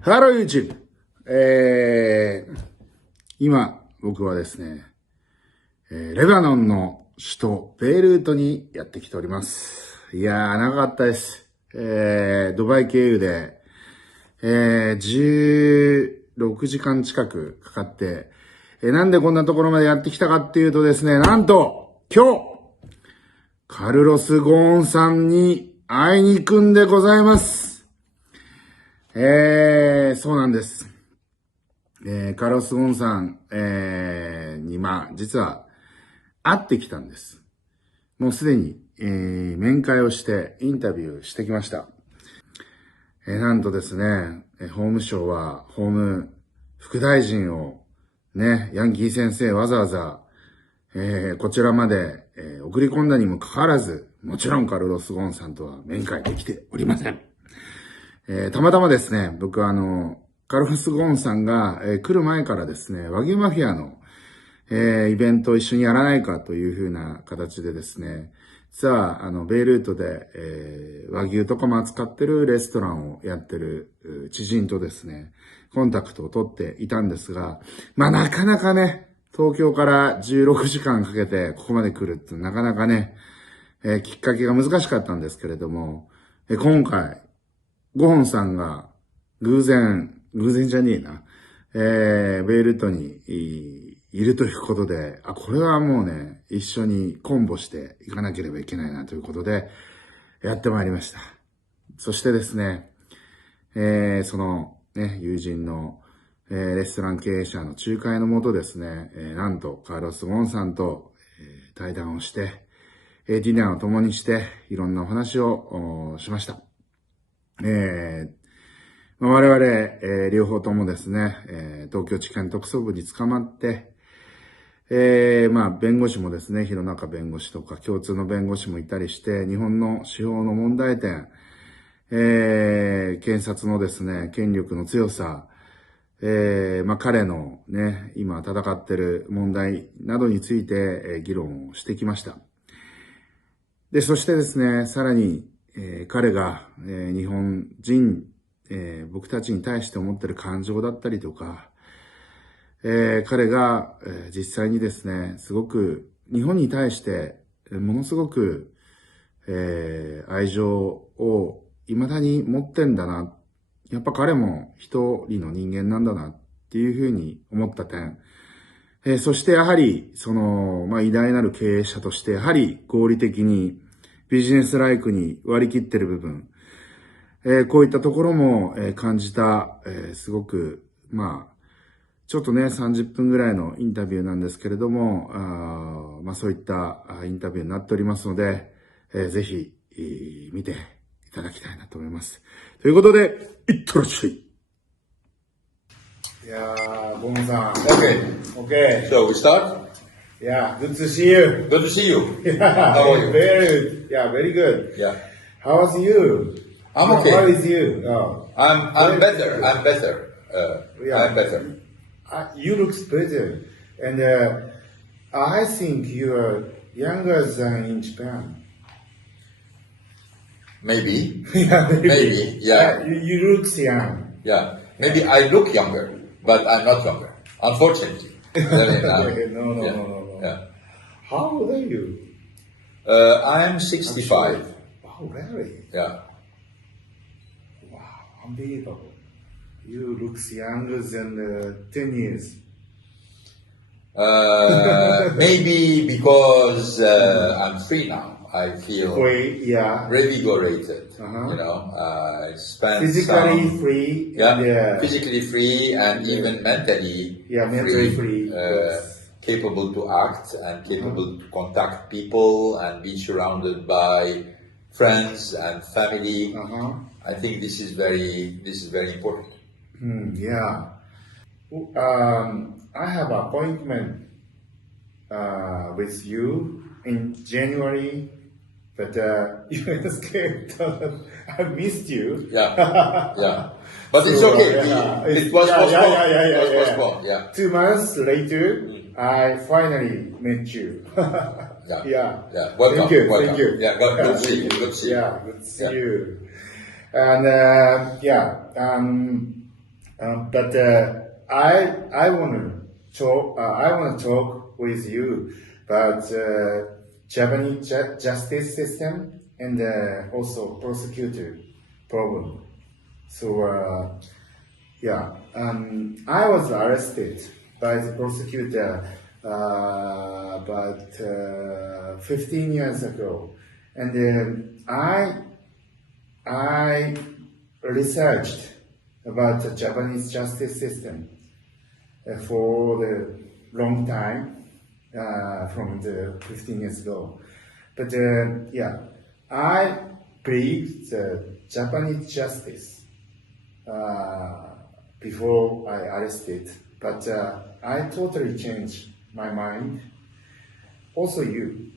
ハロー YouTube。今、僕はですね、レバノンの首都ベイルートにやってきております。いやー、長かったです。ドバイ経由で、16時間近くかかって、なんでこんなところまでやってきたかっていうとですね、なんと、今日、カルロス・ゴーンさんに会いに行くんでございます。そうなんです。カルロス・ゴーンさん、に、実は、会ってきたんです。もうすでに、面会をして、インタビューしてきました。なんとですね、法務省は、法務副大臣を、ね、ヤンキー先生わざわざ、こちらまで、送り込んだにもかかわらず、もちろんカルロス・ゴーンさんとは面会できておりません。たまたまですね、僕はカルロス・ゴーンさんが、来る前からですね、和牛マフィアの、イベントを一緒にやらないかというふうな形でですね、実は、ベイルートで、和牛とかも扱ってるレストランをやってる知人とですね、コンタクトを取っていたんですが、なかなかね、東京から16時間かけてここまで来るってなかなかね、きっかけが難しかったんですけれども、今回、ゴーンさんが偶然じゃねえな、ベイルートにいるということで、これはもうね、一緒にコンボしていかなければいけないなということで、やってまいりました。そしてですね、そのね、友人の、レストラン経営者の仲介のもとですね、なんとカルロス・ゴーンさんと、対談をして、ディナーを共にして、いろんなお話をしました。我々、両方ともですね、東京地検特捜部に捕まって、弁護士もですね、弘中弁護士とか共通の弁護士もいたりして、日本の司法の問題点、検察のですね、権力の強さ、彼のね、今戦っている問題などについて、議論をしてきました。で、そしてですね、さらに、彼が、日本人、僕たちに対して思っている感情だったりとか、彼が、実際にですね、すごく日本に対してものすごく、愛情を未だに持ってんだな。やっぱ彼も一人の人間なんだなっていうふうに思った点。そしてやはり、偉大なる経営者として、やはり合理的にビジネスライクに割り切ってる部分。こういったところも、感じた、すごく、ちょっとね、30分ぐらいのインタビューなんですけれども、そういったインタビューになっておりますので、ぜひ、見ていただきたいなと思います。ということで、いってらっしゃい。いやー、ゴンさん。Okay. So we start? Yeah, good to see you. Good to see you. Yeah, How are you? Very good. Yeah. How is you? I'm okay. How is you? Oh. I'm better. I'm better. Yeah. I'm better. You look better. And I think you are younger than in Japan. Maybe. Yeah, Maybe. Yeah. You look young. Yeah. Maybe I look younger, but I'm not younger. Unfortunately. No. Yeah. How old are you? I'm 65. Oh, really? Yeah. Wow, unbelievable. You look younger than 10 years. Maybe because I'm free now. I feel revigorated. You know, I spent physically free. Physically free and even mentally free. Capable to act and capable to contact people and be surrounded by friends and family. I think this is very important. Yeah. I have an appointment with you in January, but you escaped. I missed you. Yeah. But it's okay. It was postponed. Yeah. 2 months later, I finally met you. Yeah. Welcome. Thank you. Yeah. Good to see you. Yeah, good to see you. And But I want to talk with you about Japanese justice system and also prosecutor problem. So I was arrested by the prosecutor about 15 years ago, and I researched about the Japanese justice system for the long time from the 15 years ago. But I believe the Japanese justice before I arrested, but I totally changed my mind. Also you,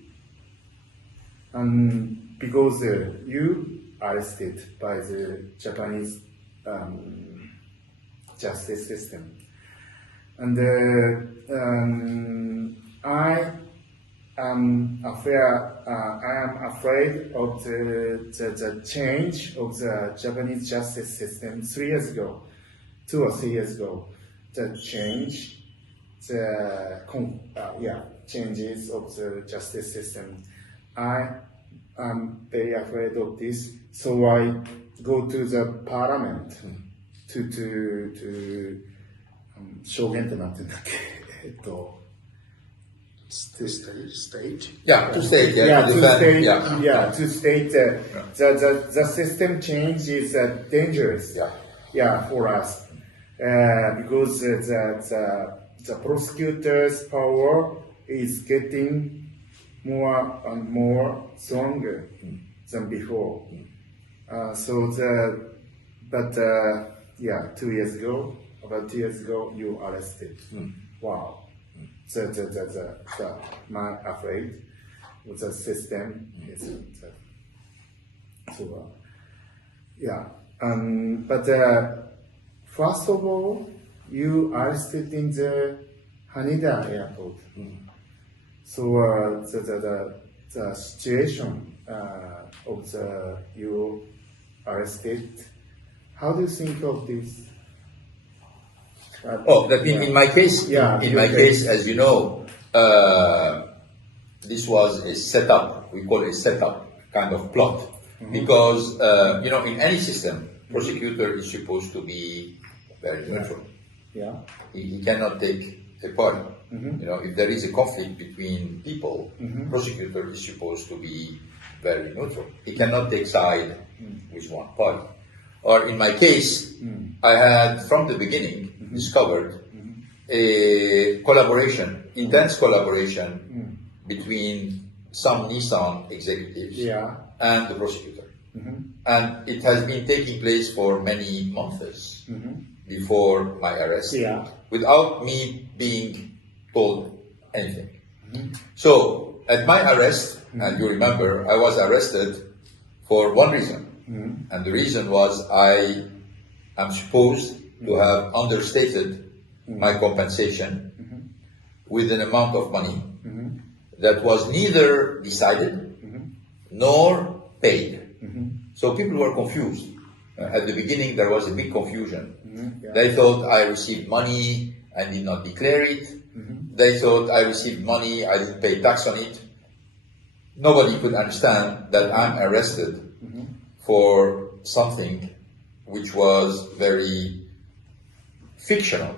because you arrested by the Japanese justice system, and I am afraid of the change of the Japanese justice system 2 or 3 years ago. The change, changes of the justice system. I am very afraid of this, so I go to the parliament to 証言ってなんて言うんだっけstate. Yeah, to state. To state the system change is dangerous. For us because the prosecutor's power is getting more and more stronger than before. But 2 years ago, about 2 years ago, you arrested. Wow. I'm afraid with the system. But first of all, you arrested in the Haneda airport. So the situation of you arrested. How do you think of this? In my case, as you know, this was a setup. We call it a setup kind of plot, because in any system, prosecutor is supposed to be very neutral. He cannot take a party. If there is a conflict between people, prosecutor is supposed to be very neutral. He cannot take side with one party. Or in my case, I had from the beginning discovered a collaboration, intense collaboration between some NISA executives and the prosecutor. And it has been taking place for many months before my arrest, without me being told anything. So at my arrest, and you remember, I was arrested for one reason. And the reason was I am supposed to have understated my compensation with an amount of money that was neither decided nor paid. So people were confused. At the beginning there was a big confusion. They thought I received money and did not declare it. They thought I received money, I didn't pay tax on it. Nobody could understand that I'm arrested for something which was very fictional,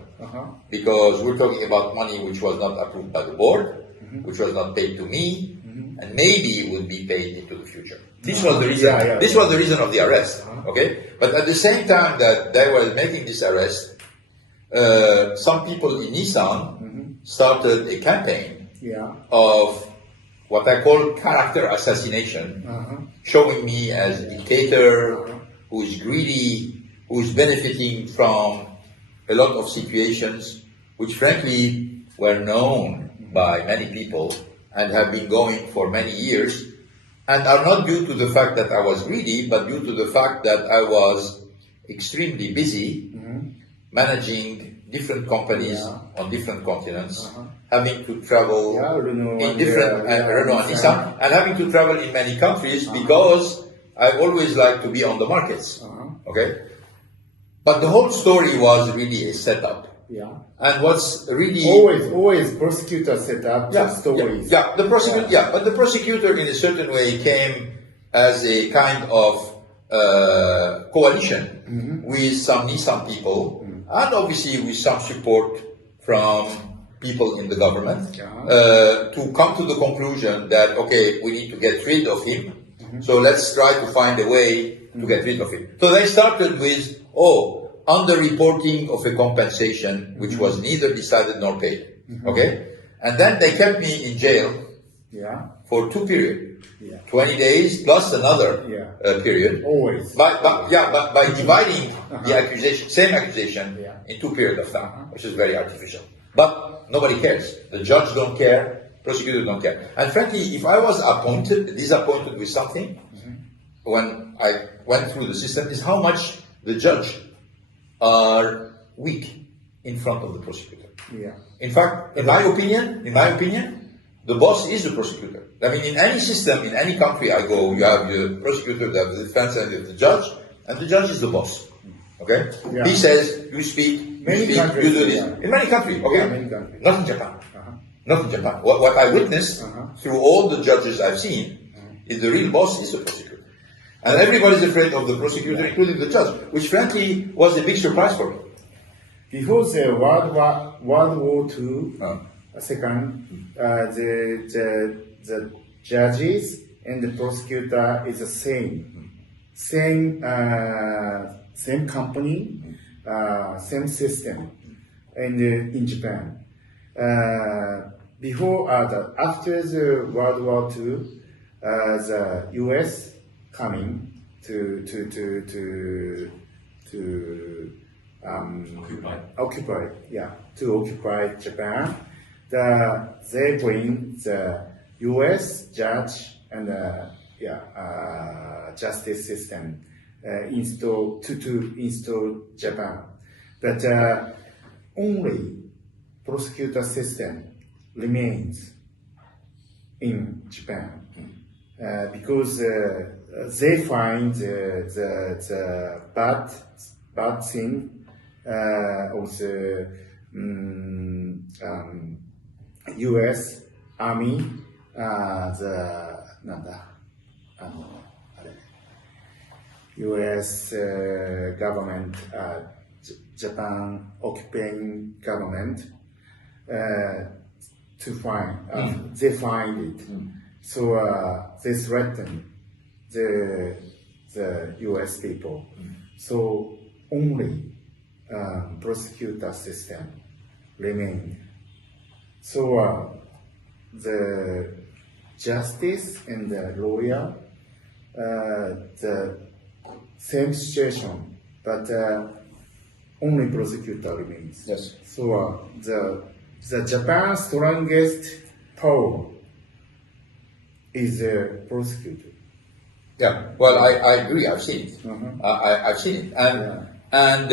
because we're talking about money which was not approved by the board, which was not paid to me, and maybe will be paid into the future. This was the reason. This was the reason of the arrest. Okay, but at the same time that they were making this arrest, some people in Nissan started a campaign of what I call character assassination, showing me as a dictator who is greedy, who is benefiting from a lot of situations which frankly were known by many people and have been going for many years, and are not due to the fact that I was greedy, but due to the fact that I was extremely busy managing different companies on different continents, having to travel in different Renault and NISA, and having to travel in many countries because I always like to be on the markets. Okay, But the whole story was really a setup. Yeah. And what's really always prosecutor set up the stories. The prosecutor. Yeah, but the prosecutor in a certain way came as a kind of coalition with some NISA people, and obviously with some support from people in the government to come to the conclusion that okay, we need to get rid of him. So let's try to find a way to get rid of him. So they started with underreporting of a compensation which was neither decided nor paid. Okay, and then they kept me in jail for 2 periods. 20 days plus another period. Always. By dividing the accusation, same accusation, in 2 periods of time, which is very artificial. But nobody cares. The judge don't care, prosecutor don't care. And frankly, if I was disappointed with something, when I went through the system, is how much the judge are weak in front of the prosecutor. In fact, in my opinion, the boss is the prosecutor. I mean, in any system, in any country I go, you have the prosecutor, you have the defense, and you have the judge is the boss. Okay? He says, you speak, you do this. In many countries, okay? Not in Japan. Not in Japan. What I witnessed through all the judges I've seen is the real boss is the prosecutor. And everybody's afraid of the prosecutor, including the judge, which frankly was a big surprise for me. Before the World War II, second, the judges and the prosecutor is the same company, same system, and in Japan. After the World War II, the U.S. coming to occupy Japan. They bring the U.S. judge and justice system to install Japan, but only prosecutor system remains in Japan because they find the bad thing of the U.S. Army, U.S. government, Japan occupying government, they find it. So they threaten the U.S. people. So only prosecutor system remained. So the justice and the lawyer, the same situation, but only prosecutor remains. Yes. So the Japan's strongest power is the prosecutor. Yeah, well, I agree. I've seen it. I've seen it, and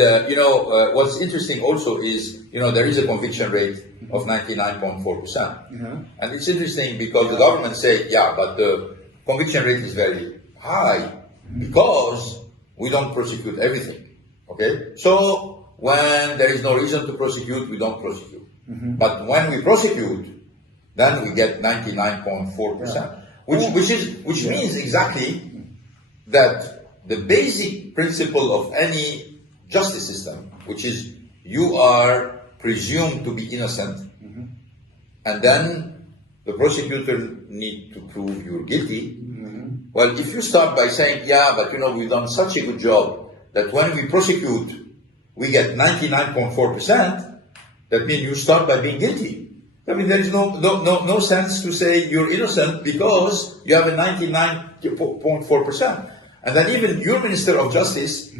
what's interesting also is there is a conviction rate of 99.4%, and it's interesting because the government say but the conviction rate is very high because we don't prosecute everything. Okay, so when there is no reason to prosecute, we don't prosecute. But when we prosecute, then we get 99.4%, which means exactly that the basic principle of any justice system, which is you are presumed to be innocent, and then the prosecutor need to prove you're guilty. Well, if you start by saying, but we've done such a good job that when we prosecute, we get 99.4%, that means you start by being guilty. I mean, there is no sense to say you're innocent because you have a 99.4%. And then even your Minister of Justice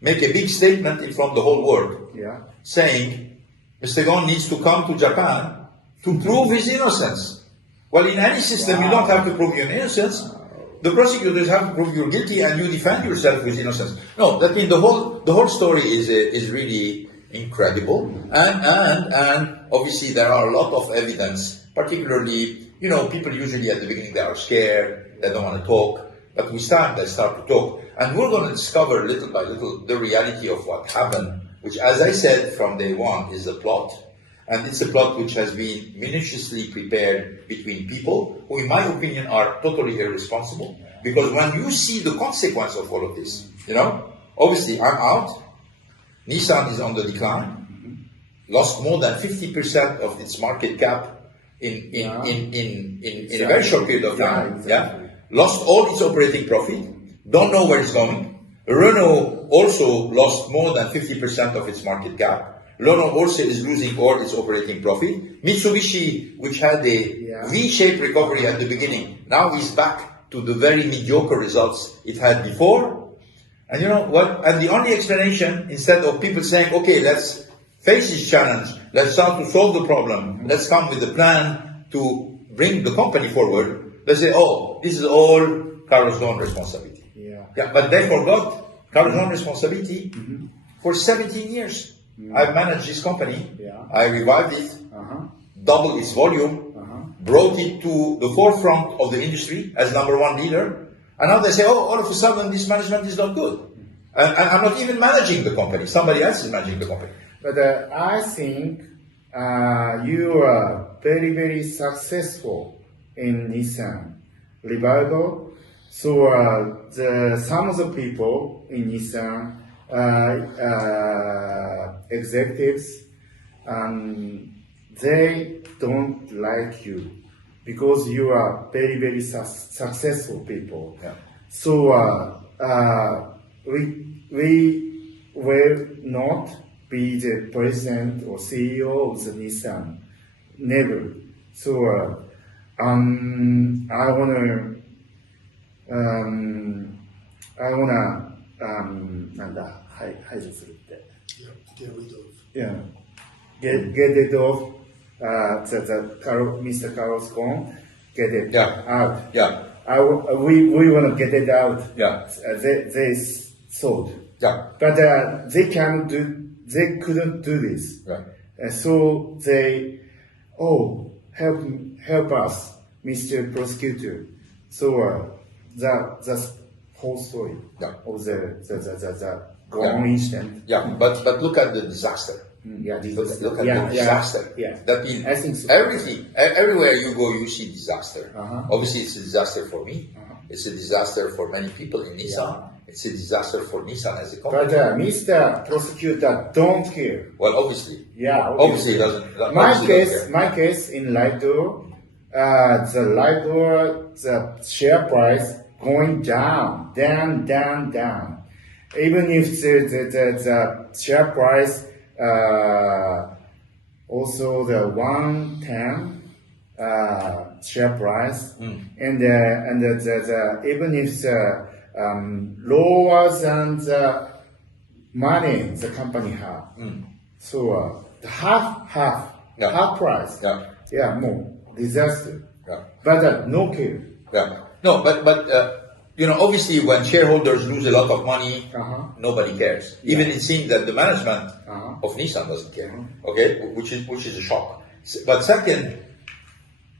make a big statement in front of the whole world, saying Mr. Gon needs to come to Japan to prove his innocence. Well, in any system, you don't have to prove your innocence. The prosecutors have to prove you're guilty, and you defend yourself with innocence. No, that means the whole story is really incredible, and obviously there are a lot of evidence. Particularly, people usually at the beginning they are scared, they don't want to talk. But with time, they start to talk. And we're going to discover little by little the reality of what happened, which, as I said from day one, is a plot. And it's a plot which has been minutiously prepared between people who, in my opinion, are totally irresponsible. Because when you see the consequence of all of this, obviously I'm out. Nissan is on the decline. Lost more than 50% of its market cap in a very short period of time. Exactly. Lost all its operating profit. Don't know where it's going. Renault also lost more than 50% of its market cap. Renault also is losing all its operating profit. Mitsubishi, which had a V-shaped recovery at the beginning, now is back to the very mediocre results it had before. And you know what? And the only explanation, instead of people saying, okay, let's face this challenge, let's start to solve the problem, let's come with a plan to bring the company forward, they say, oh, this is all Carlos Ghosn's responsibility. Yeah, but they forgot Carlos Ghosn's responsibility for 17 years. I've managed this company. I revived it, doubled its volume, brought it to the forefront of the industry as number one leader. And now they say, oh, all of a sudden this management is not good. And I'm not even managing the company. Somebody else is managing the company. But I think you are very, very successful in Nissan revival. So some of the people in Nissan, executives, they don't like you because you are very, very successful people. Yeah. So we will not be the president or CEO of the Nissan. Never. So I wanna なんだ、排除するって。Get rid of. Yeah. Get it off. Mr. Carlos Ghosn, get it out. Yeah. We want to get it out. Yeah. They sold. Yeah. But they couldn't do this. Right. So they, help us, Mr. Prosecutor. So that's whole story of the Ghosn incident. Yeah, but look at the disaster. Look at the disaster. That means I think so. everything, everywhere you go, you see disaster. Obviously, it's a disaster for me. It's a disaster for many people in Nissan. It's a disaster for Nissan as a company. But Mr. Prosecutor don't care. Well, obviously. Yeah. Obviously, it doesn't. My case in light door, the share price going down. Even if the share price, also the 110 share price, and even if the lower than the money the company have, so the half price, more disaster, but no care. No, but obviously, when shareholders lose a lot of money, nobody cares. Even it seems that the management of Nissan doesn't care. Okay, which is a shock. But second,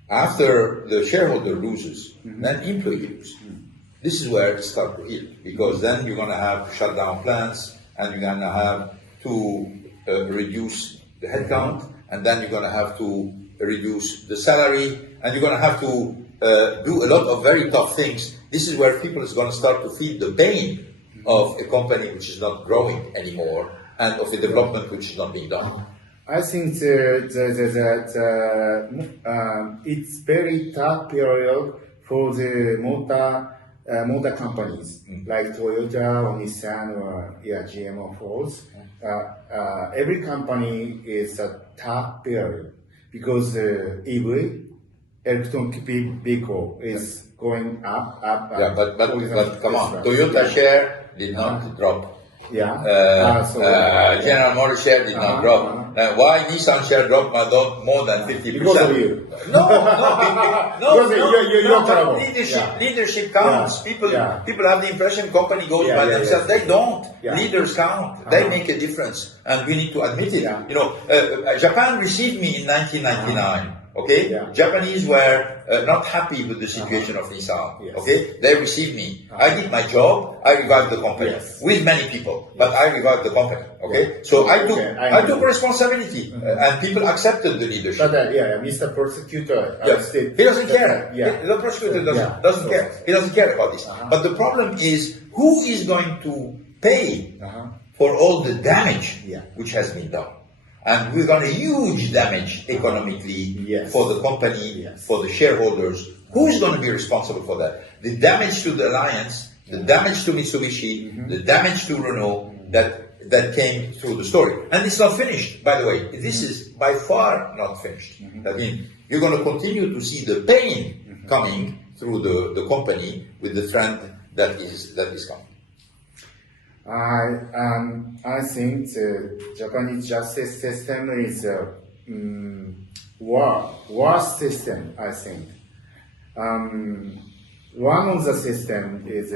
after the shareholder loses, then employee loses. This is where it starts to hit, because then you're going to have to shut down plants, and you're going to have to reduce the headcount, and then you're going to have to reduce the salary, and you're going to have to do a lot of very tough things. This is where people is going to start to feel the pain of a company which is not growing anymore, and of a development which is not being done. I think it's very tough period for the motor companies like Toyota or Nissan or GM or Ford. Every company is a tough period because EV, electronic vehicle, is going up. Yeah, but come on, Toyota share did not drop. General Motors share did not drop. Now, why Nissan share dropped more than 50%? Because of you. No. Leadership counts. People have the impression company goes by themselves. They don't. Leaders count. They make a difference, and we need to admit it. Japan received me in 1999. okay? Yeah. Japanese were not happy with the situation of NISA, Yes. okay? They received me. I did my job. I revived the company with many people, but I revived the company, okay? So I took responsibility, and people accepted the leadership. But Mr. Prosecutor, He doesn't care. The prosecutor doesn't care. He doesn't care about this. But the problem is, who is going to pay for all the damage which has been done? And we've done a huge damage economically for the company, for the shareholders. Who's going to be responsible for that? The damage to the alliance, the damage to Mitsubishi, the damage to Renault that came through the story. And it's not finished, by the way. This is by far not finished. I mean, you're going to continue to see the pain coming through the company with the trend that is coming. I think the Japanese justice system is a worst system, I think. One of the system is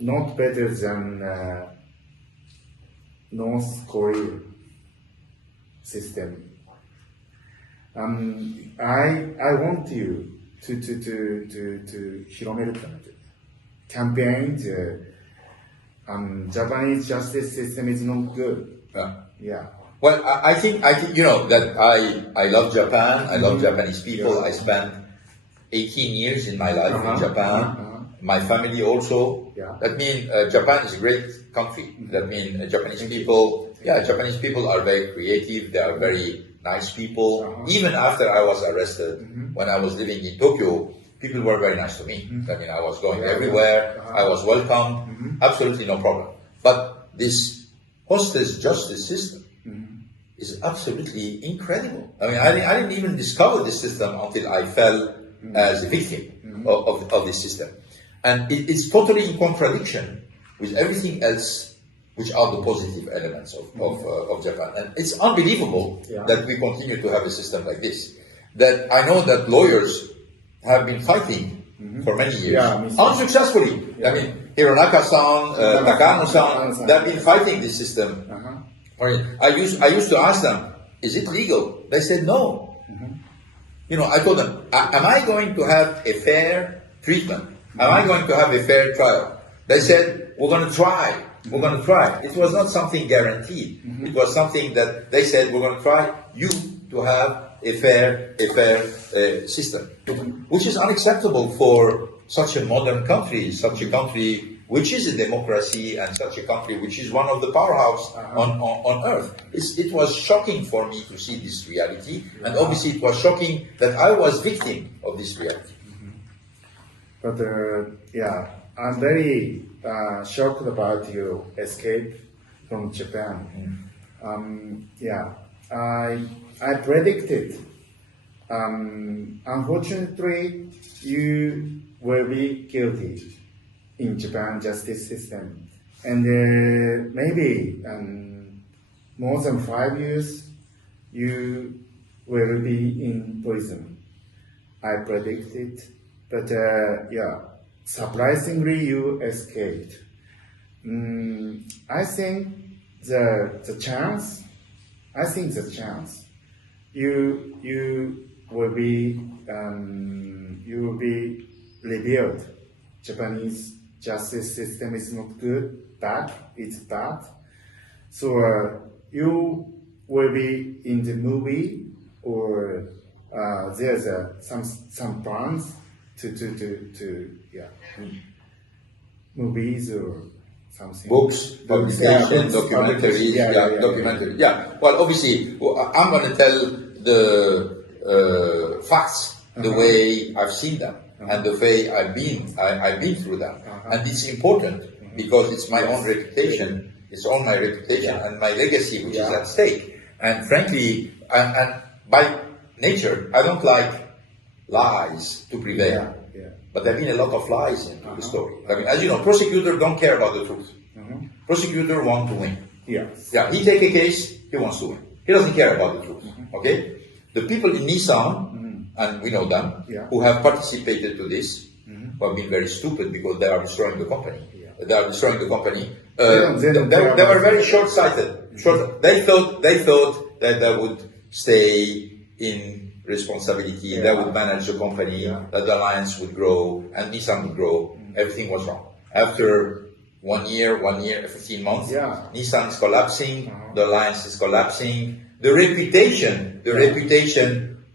not better than North Korea system. I want you to 広めるためで campaign the Japanese justice system is not good. Well, I think you know that I love Japan. I love Japanese people. I spent 18 years in my life in Japan. My family also. That means Japan is a great country. That means Japanese people. Japanese people are very creative. They are very nice people. Even after I was arrested, when I was living in Tokyo, people were very nice to me. I mean, I was going everywhere. I was welcome. Absolutely no problem. But this hostage justice system is absolutely incredible. I mean, I didn't even discover this system until I fell as a victim of this system. And it's totally in contradiction with everything else, which are the positive elements of Japan. And it's unbelievable that we continue to have a system like this. That I know that lawyers have been fighting for many years, unsuccessfully. I mean, Hironaka-san, Takano-san, they've been fighting this system. I used to ask them, is it legal? They said no. You know, I told them, am I going to have a fair treatment? Am I going to have a fair trial? They said, we're going to try. We're going to try. It was not something guaranteed. It was something that they said, we're going to try you to have a fair system, which is unacceptable for such a modern country, such a country which is a democracy, and such a country which is one of the powerhouse on earth. It was shocking for me to see this reality, and obviously it was shocking that I was victim of this reality. But I'm very shocked about your escape from Japan. I predicted. Unfortunately, you will be guilty in Japan justice system, and maybe more than 5 years you will be in prison. I predicted, but surprisingly you escaped. I think the chance. You will be revealed. Japanese justice system is not good, bad. It's bad. So you will be in the movie, or there's some plans to movies or something. Books, publication, documentaries, documentary. Well, obviously, I'm going to tell the facts the way I've seen them and the way I've been through them, and it's important because it's my own reputation. It's all my reputation and my legacy which is at stake. And frankly, and by nature, I don't like lies to prevail. But there have been a lot of lies in the story. I mean, as you know, prosecutors don't care about the truth. Prosecutor want to win. He take a case, he wants to win. He doesn't care about the truth. Okay? The people in NISA, and we know them, who have participated to this, who have been very stupid because they are destroying the company. They are destroying the company. They were very short-sighted. They thought that they would stay in responsibility, they would manage the company, that the alliance would grow, and Nissan would grow. Everything was wrong. After 1 year, 15 months, Nissan is collapsing, the alliance is collapsing, the reputation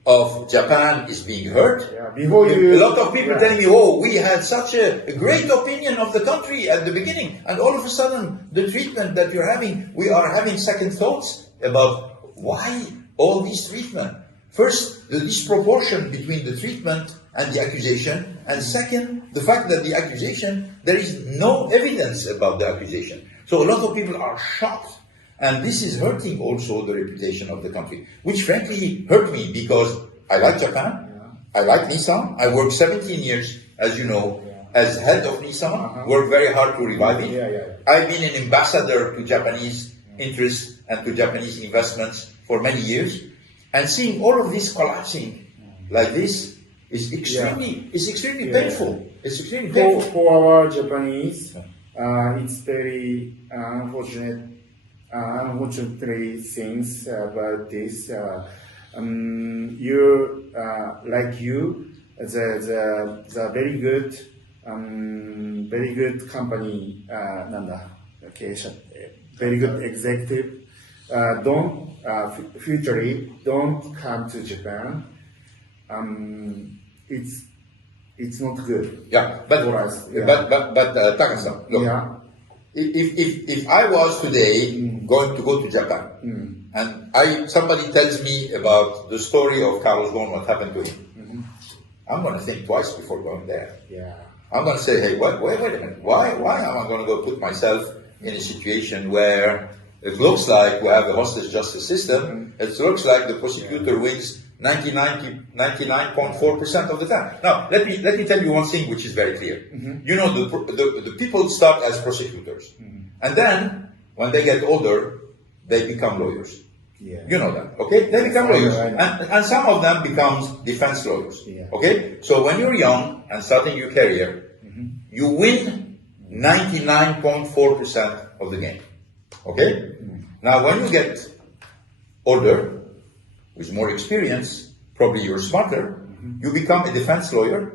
of Japan is being hurt. A lot of people telling me, oh, we had such a great opinion of the country at the beginning, and all of a sudden, the treatment that you're having, we are having second thoughts about why all this treatment. First, the disproportion between the treatment and the accusation, and second, the fact that the accusation, there is no evidence about the accusation. So a lot of people are shocked, and this is hurting also the reputation of the country, which frankly hurt me because I like Japan, I like Nissan, I worked 17 years, as you know, as head of Nissan, worked very hard to revive it. I've been an ambassador to Japanese interests and to Japanese investments for many years, and seeing all of this collapsing like this is extremely painful. It's extremely painful. For our Japanese, it's very unfortunately things about this. The very good company, very good executive, don't come to Japan. It's not good. Yeah, but for us. But Taka-san, look. If I was today going to go to Japan, and somebody tells me about the story of Carlos Ghosn, what happened to him, I'm going to think twice before going there. I'm going to say, hey, wait a minute. Why am I going to go put myself in a situation where it looks like we have a hostage justice system, it looks like the prosecutor wins 99.4% of the time. Now, let me tell you one thing which is very clear. You know, the people start as prosecutors, and then when they get older, they become lawyers. You know that, okay? They become lawyers, and some of them becomes defense lawyers. Okay, so when you're young and starting your career, you win 99.4% of the game. Okay, now when you get older, with more experience, probably you're smarter, you become a defense lawyer,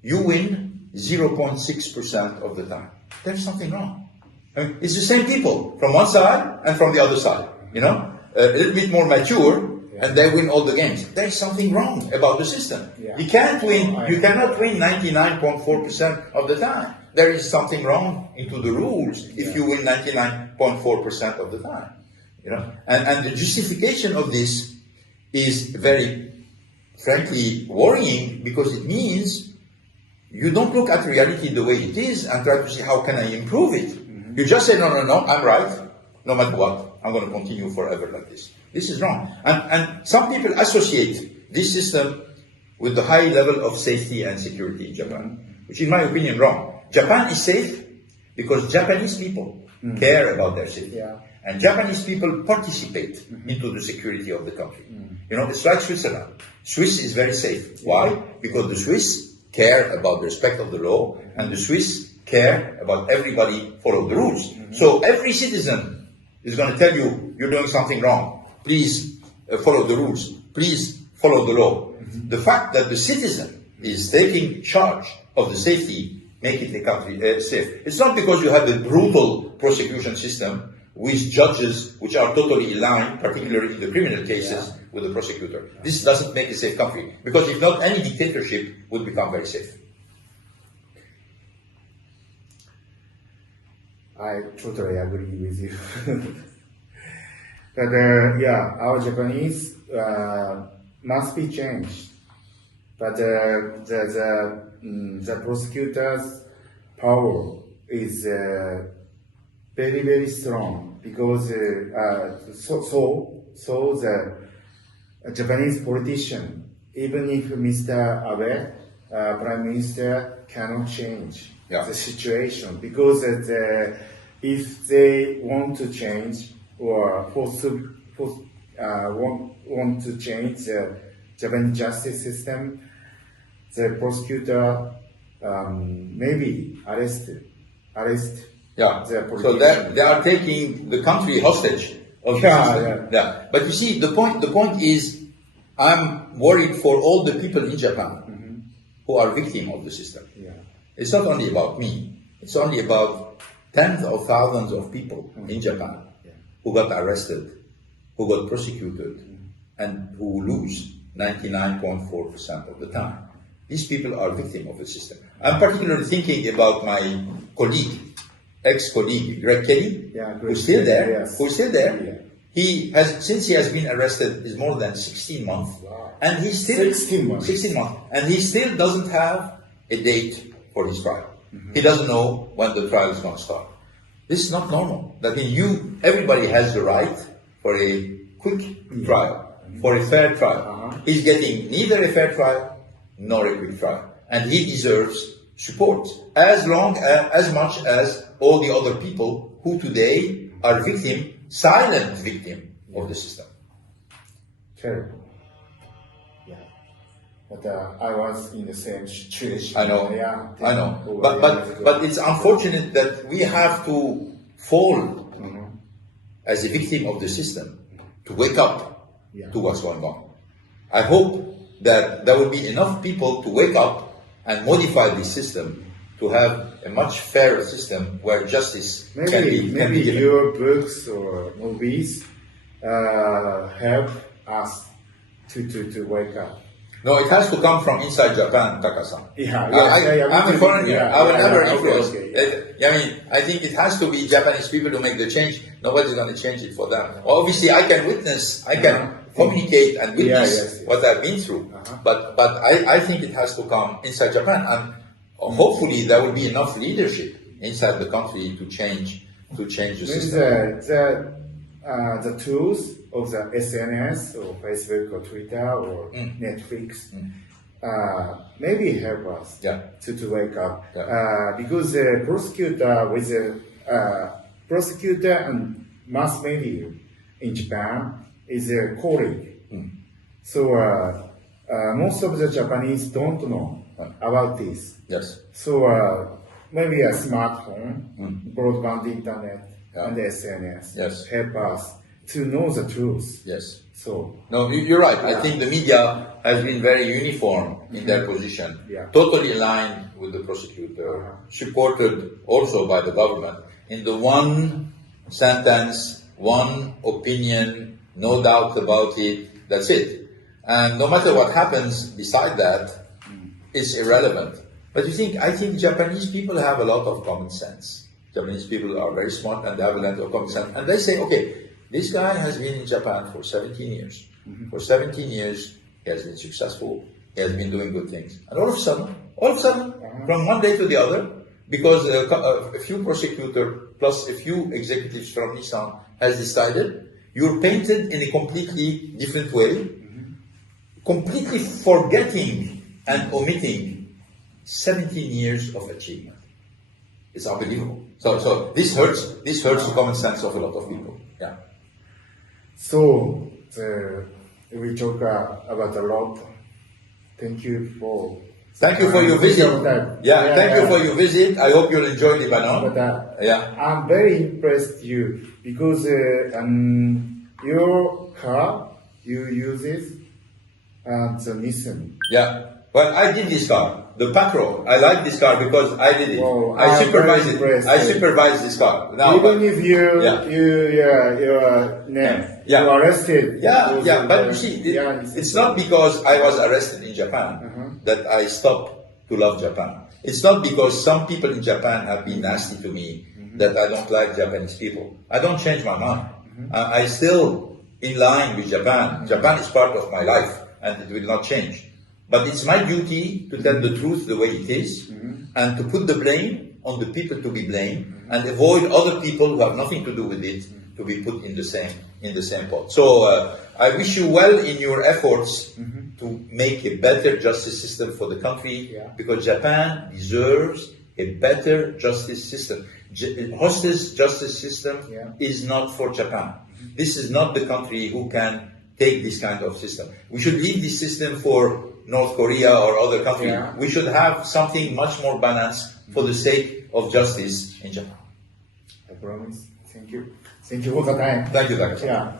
you win 0.6% of the time. There's something wrong. I mean, it's the same people from one side and from the other side, you know, a little bit more mature, and they win all the games. There's something wrong about the system. You cannot win 99.4% of the time. There is something wrong into the rules if you win 99.4% of the time, you know, and the justification of this is very, frankly, worrying, because it means you don't look at reality the way it is and try to see how can I improve it. You just say, no, I'm right, no matter what, I'm going to continue forever like this. This is wrong. And some people associate this system with the high level of safety and security in Japan, which in my opinion wrong. Japan is safe because Japanese people care about their safety. And Japanese people participate into the security of the country. You know, it's like Switzerland. Swiss is very safe. Why? Because the Swiss care about the respect of the law, and the Swiss care about everybody follow the rules. So every citizen is going to tell you, you're doing something wrong. Please follow the rules. Please follow the law. The fact that the citizen is taking charge of the safety, making the country safe. It's not because you have a brutal prosecution system with judges which are totally aligned, particularly in the criminal cases, with the prosecutor. This doesn't make a safe country, because if not, any dictatorship would become very safe. I totally agree with you. But our Japanese must be changed. But the prosecutor's power is very, very strong, because so the Japanese politician, even if Mr. Abe, Prime Minister, cannot change the situation, because if they want to change or want to change the Japanese justice system, the prosecutor maybe arrest. So they are taking the country hostage of the system. Yeah. But you see, the point is, I'm worried for all the people in Japan who are victims of the system. Yeah. It's not only about me. It's only about tens of thousands of people in Japan who got arrested, who got prosecuted, and who lose 99.4% of the time. These people are victims of the system. I'm particularly thinking about my colleague, ex-colleague, Greg Kelly, who's still there. Yes. Who's still there. Yeah. He has, since he has been arrested, is more than 16 months. Wow. And he still 16 months. 16 months. And he still doesn't have a date for his trial. He doesn't know when the trial is going to start. This is not normal. That means everybody has the right for a quick trial, for a fair trial. He's getting neither a fair trial nor a quick trial. And he deserves support as much as all the other people who today are silent victim of the system. Terrible. Yeah. But I was in the same situation. I know. Yeah. I know. But it's unfortunate that we have to fall as a victim of the system to wake up to what's going on. I hope that there will be enough people to wake up and modify this system to have a much fairer system where justice can be given. Your books or movies help us to wake up. No, it has to come from inside Japan, Taka-san. I'm a foreigner. I will never influence. Okay. I think it has to be Japanese people to make the change. Nobody's going to change it for them. Obviously, I can witness, I can communicate and witness what I've been through. But I think it has to come inside Japan, and hopefully there will be enough leadership inside the country to change the system. The tools of the SNS or Facebook or Twitter or Netflix maybe help us to wake up. Because the prosecutor and mass media in Japan is a colleague. So most of the Japanese don't know about this. Yes. So maybe a smartphone, broadband internet, and the SNS help us to know the truth. Yes. So no, you're right. I think the media has been very uniform in their position, totally aligned with the prosecutor, supported also by the government in the one sentence, one opinion, no doubt about it. That's it. And no matter what happens beside that, it's irrelevant. But I think Japanese people have a lot of common sense. Japanese people are very smart and they have a lot of common sense. And they say, okay, this guy has been in Japan for 17 years. For 17 years, he has been successful. He has been doing good things. And all of a sudden, from one day to the other, because a few prosecutors plus a few executives from Nissan has decided, you're painted in a completely different way, completely forgetting and omitting 17 years of achievement. It's unbelievable. So this hurts the common sense of a lot of people. Yeah. So we talk about a lot. Thank you for your visit. Thank you for your visit. I hope you'll enjoy Lebanon. But I'm very impressed you because your car you use it the Nissan. Yeah. Well, I did this car, the Patro. I like this car because I did it. Wow, I supervise it. I supervise this car. Now, even if your name, you arrested. But you see, it's not because I was arrested in Japan that I stopped to love Japan. It's not because some people in Japan have been nasty to me that I don't like Japanese people. I don't change my mind. I still in line with Japan. Japan is part of my life and it will not change. But it's my duty to tell the truth the way it is, and to put the blame on the people to be blamed, and avoid other people who have nothing to do with it to be put in the same pot. So I wish you well in your efforts to make a better justice system for the country, because Japan deserves a better justice system. Hostage justice system is not for Japan. This is not the country who can take this kind of system. We should leave this system for North Korea or other countries. We should have something much more balanced for the sake of justice in Japan. I promise. Thank you. Thank you for the time. Thank you, Dr. Yeah.